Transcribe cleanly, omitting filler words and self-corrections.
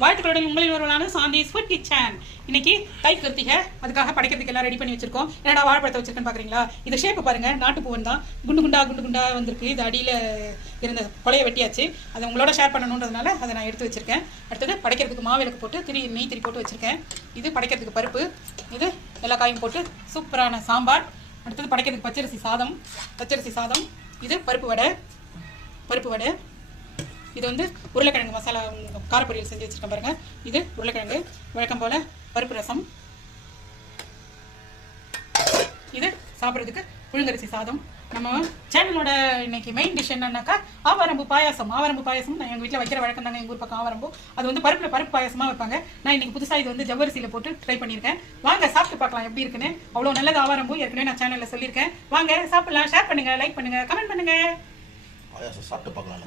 வாழ்த்துக்களுடன் உங்களில் ஒருவரான சாந்தி ஃபுட் கிச்சன். இன்னைக்கு தை கிருத்திகை, அதுக்காக படைக்கிறதுக்கு எல்லாம் ரெடி பண்ணி வச்சிருக்கோம். என்னடா வாழைப்பழத்தை வச்சிருக்கேன்னு பாக்குறீங்களா? இந்த ஷேப்பு பாருங்க, நாட்டுப்பூவன் தான். குண்டு குண்டா வந்திருக்கு. இது அடியில இருந்த கொலையை வெட்டியாச்சு. அதை உங்களோட ஷேர் பண்ணணுன்றதுனால அதை நான் எடுத்து வச்சிருக்கேன். அடுத்தது படைக்கிறதுக்கு மாவிளக்கு போட்டு நெய் திரி போட்டு வச்சிருக்கேன். இது படைக்கிறதுக்கு பருப்பு, இது எல்லா காயும் போட்டு சூப்பரான சாம்பார். அடுத்தது படைக்கிறதுக்கு பச்சரிசி சாதம். இது பருப்பு வடை. இது வந்து உருளைக்கிழங்கு மசாலா காரப்பொரியல் செஞ்சு வச்சுருக்கேன் பாருங்க. இது உருளைக்கிழங்கு, வழக்கம் போல் பருப்பு ரசம். இது சாப்பிட்றதுக்கு புழுங்கரிசி சாதம். நம்ம சேனலோட இன்னைக்கு மெயின் டிஷ் என்னன்னாக்கா ஆவாரம்பு பாயாசம். நான் எங்கள் வீட்டில் வைக்கிற வழக்கம் தாங்க. எங்கள் ஊர் பக்கம் ஆவாரம்பு, அது வந்து பருப்பு பாயாசமாக வைப்பாங்க. நான் இன்னைக்கு புதுசாக இது வந்து ஜவ்வரிசியில் போட்டு ட்ரை பண்ணியிருக்கேன். வாங்க சாப்பிட்டு பார்க்கலாம் எப்படி இருக்குன்னு. அவ்வளோ நல்லது ஆவாரம்பு, ஏற்கனவே நான் சேனலில் சொல்லியிருக்கேன். வாங்க சாப்பிடலாம். ஷேர் பண்ணுங்க, லைக் பண்ணுங்க, கமெண்ட் பண்ணுங்க. சாப்பிட்டு பார்க்கலாம்.